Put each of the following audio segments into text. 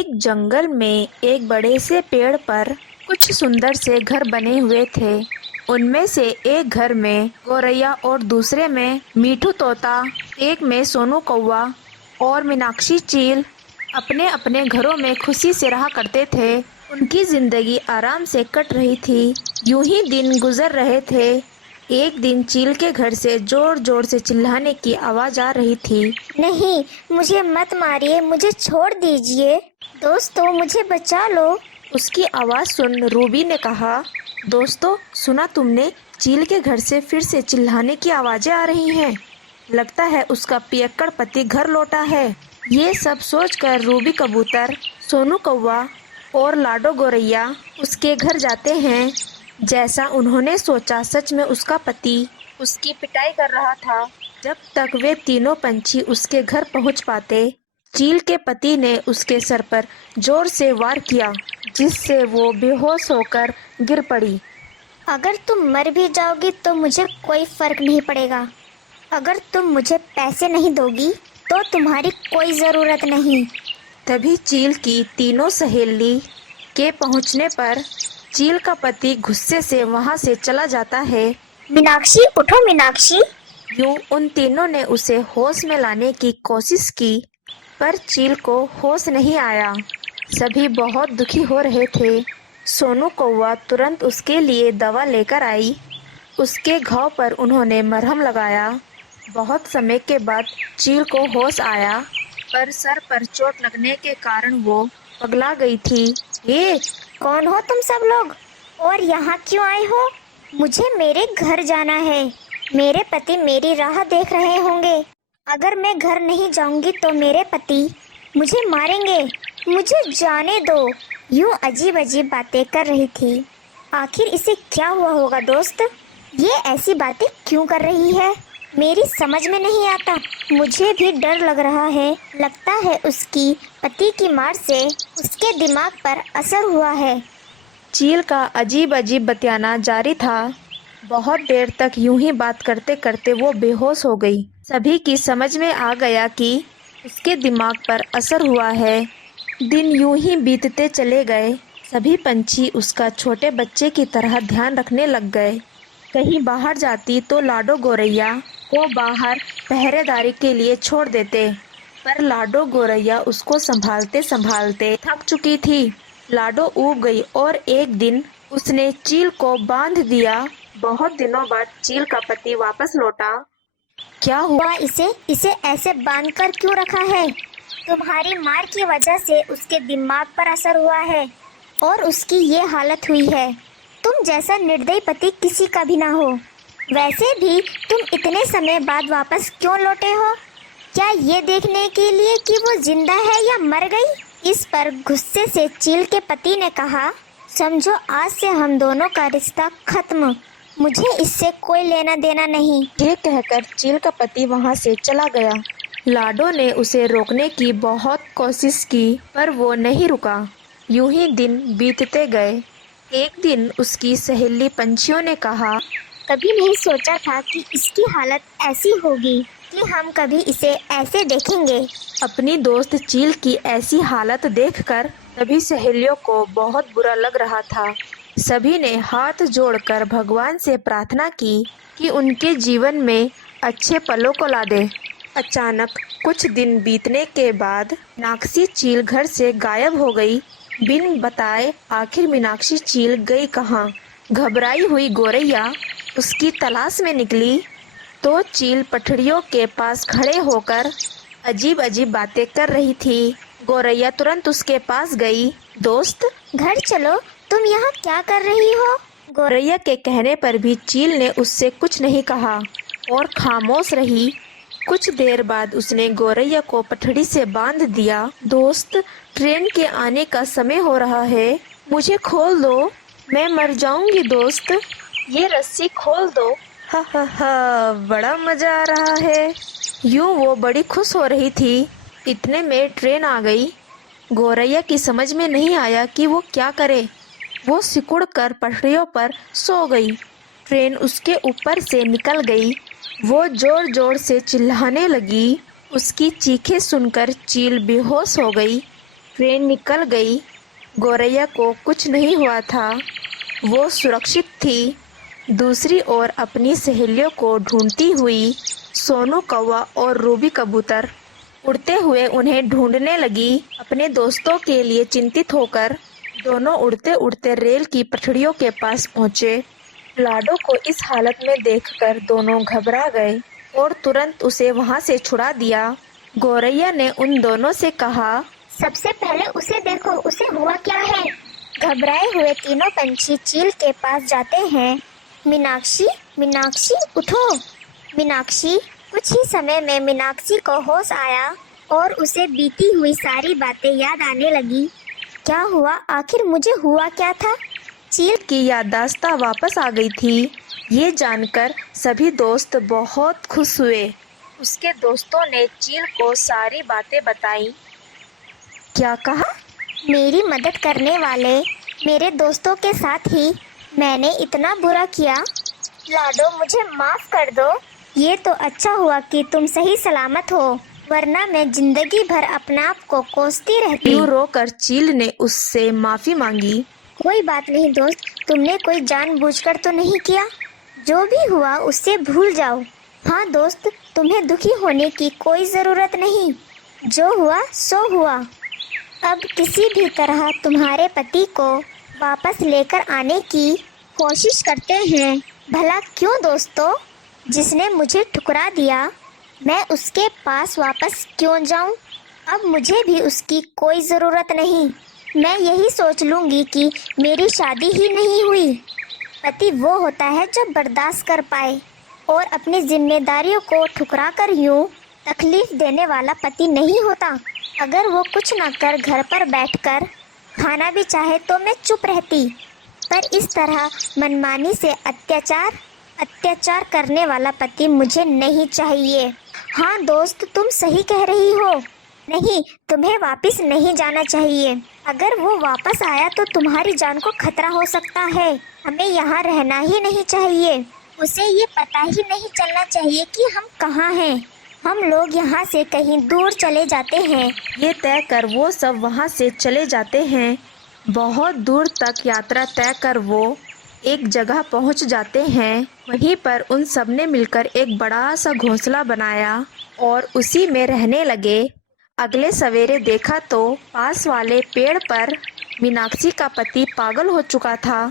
एक जंगल में एक बड़े से पेड़ पर कुछ सुंदर से घर बने हुए थे। उनमें से एक घर में गौरैया और दूसरे में मीठू तोता, एक में सोनू कौवा और मीनाक्षी चील अपने अपने घरों में खुशी से रहा करते थे। उनकी जिंदगी आराम से कट रही थी। यूं ही दिन गुजर रहे थे। एक दिन चील के घर से जोर जोर से चिल्लाने की आवाज आ रही थी। नहीं, मुझे मत मारिए, मुझे छोड़ दीजिए। दोस्तों, मुझे बचा लो। उसकी आवाज सुन रूबी ने कहा, दोस्तों सुना तुमने? चील के घर से फिर से चिल्लाने की आवाजें आ रही हैं। लगता है उसका पियक्कड़ पति घर लौटा है। ये सब सोचकर रूबी कबूतर, सोनू कौवा और लाडो गौरैया उसके घर जाते हैं। जैसा उन्होंने सोचा, सच में उसका पति उसकी पिटाई कर रहा था। जब तक वे तीनों पंछी उसके घर पहुंच पाते, चील के पति ने उसके सर पर जोर से वार किया, जिससे वो बेहोश होकर गिर पड़ी। अगर तुम मर भी जाओगी तो मुझे कोई फर्क नहीं पड़ेगा। अगर तुम मुझे पैसे नहीं दोगी तो तुम्हारी कोई ज़रूरत नहीं। तभी चील की तीनों सहेली के पहुंचने पर चील का पति गुस्से से वहां से चला जाता है। मीनाक्षी, उठो मीनाक्षी। यूं उन तीनों ने उसे होश में लाने की कोशिश की, पर चील को होश नहीं आया। सभी बहुत दुखी हो रहे थे। सोनू कौवा तुरंत उसके लिए दवा लेकर आई। उसके घाव पर उन्होंने मरहम लगाया। बहुत समय के बाद चील को होश आया, पर सर पर चोट लगने के कारण वो पगला गई थी। ये कौन हो तुम सब लोग और यहाँ क्यों आए हो? मुझे मेरे घर जाना है। मेरे पति मेरी राह देख रहे होंगे। अगर मैं घर नहीं जाऊंगी तो मेरे पति मुझे मारेंगे। मुझे जाने दो। यूं अजीब अजीब बातें कर रही थी। आखिर इसे क्या हुआ होगा दोस्त? ये ऐसी बातें क्यों कर रही है? मेरी समझ में नहीं आता। मुझे भी डर लग रहा है। लगता है उसकी पति की मार से उसके दिमाग पर असर हुआ है। चील का अजीब अजीब बतियाना जारी था। बहुत देर तक यूं ही बात करते करते वो बेहोश हो गई। सभी की समझ में आ गया कि उसके दिमाग पर असर हुआ है। दिन यूं ही बीतते चले गए। सभी पंछी उसका छोटे बच्चे की तरह ध्यान रखने लग गए। कहीं बाहर जाती तो लाडो गौरैया को बाहर पहरेदारी के लिए छोड़ देते, पर लाडो गौरैया उसको संभालते संभालते थक चुकी थी। लाडो ऊब गई और एक दिन उसने चील को बांध दिया। बहुत दिनों बाद चील का पति वापस लौटा। क्या हुआ? इसे ऐसे बांधकर क्यों रखा है? तुम्हारी मार की वजह से उसके दिमाग पर असर हुआ है और उसकी ये हालत हुई है। तुम जैसा निर्दयी पति किसी का भी ना हो। वैसे भी तुम इतने समय बाद वापस क्यों लौटे हो? क्या ये देखने के लिए कि वो जिंदा है या मर गई? इस पर गुस्से से चील के पति ने कहा, समझो आज से हम दोनों का रिश्ता खत्म। मुझे इससे कोई लेना देना नहीं। ये कहकर चील का पति वहां से चला गया। लाडो ने उसे रोकने की बहुत कोशिश की, पर वो नहीं रुका। यूं ही दिन बीतते गए। एक दिन उसकी सहेली पंछियों ने कहा, कभी नहीं सोचा था कि इसकी हालत ऐसी होगी, कि हम कभी इसे ऐसे देखेंगे। अपनी दोस्त चील की ऐसी हालत देखकर सभी सहेलियों को बहुत बुरा लग रहा था। सभी ने हाथ जोड़कर भगवान से प्रार्थना की कि उनके जीवन में अच्छे पलों को ला दे। अचानक कुछ दिन बीतने के बाद मीनाक्षी चील घर से गायब हो गई। बिन बताए आखिर मीनाक्षी चील गई कहाँ? घबराई हुई गौरैया उसकी तलाश में निकली तो चील पटरियों के पास खड़े होकर अजीब अजीब बातें कर रही थी। गौरैया तुरंत उसके पास गई। दोस्त, घर चलो, तुम यहाँ क्या कर रही हो? गौरैया के कहने पर भी चील ने उससे कुछ नहीं कहा और खामोश रही। कुछ देर बाद उसने गौरैया को पटड़ी से बांध दिया। दोस्त, ट्रेन के आने का समय हो रहा है, मुझे खोल दो, मैं मर जाऊंगी दोस्त, ये रस्सी खोल दो। हा हा हा, बड़ा मजा आ रहा है। यूं वो बड़ी खुश हो रही थी। इतने में ट्रेन आ गई। गौरैया की समझ में नहीं आया कि वो क्या करे। वो सिकुड़ कर पटरियों पर सो गई। ट्रेन उसके ऊपर से निकल गई। वो जोर जोर से चिल्लाने लगी। उसकी चीखें सुनकर चील बेहोश हो गई। ट्रेन निकल गई। गौरैया को कुछ नहीं हुआ था, वो सुरक्षित थी। दूसरी ओर अपनी सहेलियों को ढूंढती हुई सोनू कौवा और रूबी कबूतर उड़ते हुए उन्हें ढूंढने लगी। अपने दोस्तों के लिए चिंतित होकर दोनों उड़ते उड़ते रेल की पटरियों के पास पहुंचे। लाडो को इस हालत में देखकर दोनों घबरा गए और तुरंत उसे वहां से छुड़ा दिया। गौरैया ने उन दोनों से कहा, सबसे पहले उसे देखो, उसे हुआ क्या है। घबराए हुए तीनों पंछी चील के पास जाते हैं। मीनाक्षी, मीनाक्षी उठो। मीनाक्षी। कुछ ही समय में मीनाक्षी को होश आया और उसे बीती हुई सारी बातें याद आने लगी। क्या हुआ, आखिर मुझे हुआ क्या था। चील की याददाश्त वापस आ गई थी। ये जानकर सभी दोस्त बहुत खुश हुए। उसके दोस्तों ने चील को सारी बातें बताई। क्या कहा? मेरी मदद करने वाले मेरे दोस्तों के साथ ही मैंने इतना बुरा किया। लाडो, मुझे माफ कर दो। ये तो अच्छा हुआ कि तुम सही सलामत हो, वरना मैं जिंदगी भर अपने आप को कोसती रहती। यूं रोकर चील ने उससे माफी मांगी। कोई बात नहीं दोस्त, तुमने कोई जानबूझकर तो नहीं किया। जो भी हुआ उससे भूल जाओ। हाँ दोस्त, तुम्हें दुखी होने की कोई ज़रूरत नहीं। जो हुआ सो हुआ। अब किसी भी तरह तुम्हारे पति को वापस लेकर आने की कोशिश करते हैं। भला क्यों दोस्तों? जिसने मुझे ठुकरा दिया, मैं उसके पास वापस क्यों जाऊं? अब मुझे भी उसकी कोई ज़रूरत नहीं। मैं यही सोच लूँगी कि मेरी शादी ही नहीं हुई। पति वो होता है जो बर्दाश्त कर पाए और अपनी जिम्मेदारियों को ठुकरा कर यूँ तकलीफ देने वाला पति नहीं होता। अगर वो कुछ ना कर घर पर बैठकर खाना भी चाहे तो मैं चुप रहती, पर इस तरह मनमानी से अत्याचार करने वाला पति मुझे नहीं चाहिए। हाँ दोस्त, तुम सही कह रही हो। नहीं, तुम्हें वापस नहीं जाना चाहिए। अगर वो वापस आया तो तुम्हारी जान को खतरा हो सकता है। हमें यहाँ रहना ही नहीं चाहिए। उसे ये पता ही नहीं चलना चाहिए कि हम कहाँ हैं। हम लोग यहाँ से कहीं दूर चले जाते हैं। ये तय कर वो सब वहाँ से चले जाते हैं। बहुत दूर तक यात्रा तय कर वो एक जगह पहुँच जाते हैं। वहीं पर उन सब ने मिलकर एक बड़ा सा घोंसला बनाया और उसी में रहने लगे। अगले सवेरे देखा तो पास वाले पेड़ पर मीनाक्षी का पति पागल हो चुका था।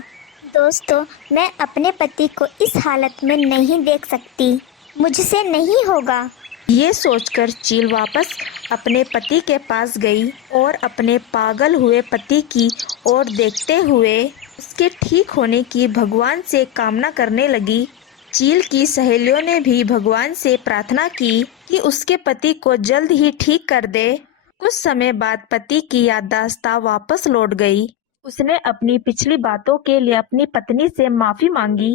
दोस्तों, मैं अपने पति को इस हालत में नहीं देख सकती। मुझसे नहीं होगा। ये सोचकर चील वापस अपने पति के पास गई और अपने पागल हुए पति की ओर देखते हुए उसके ठीक होने की भगवान से कामना करने लगी। चील की सहेलियों ने भी भगवान से प्रार्थना की कि उसके पति को जल्द ही ठीक कर दे। कुछ समय बाद पति की याददाश्त वापस लौट गई। उसने अपनी पिछली बातों के लिए अपनी पत्नी से माफी मांगी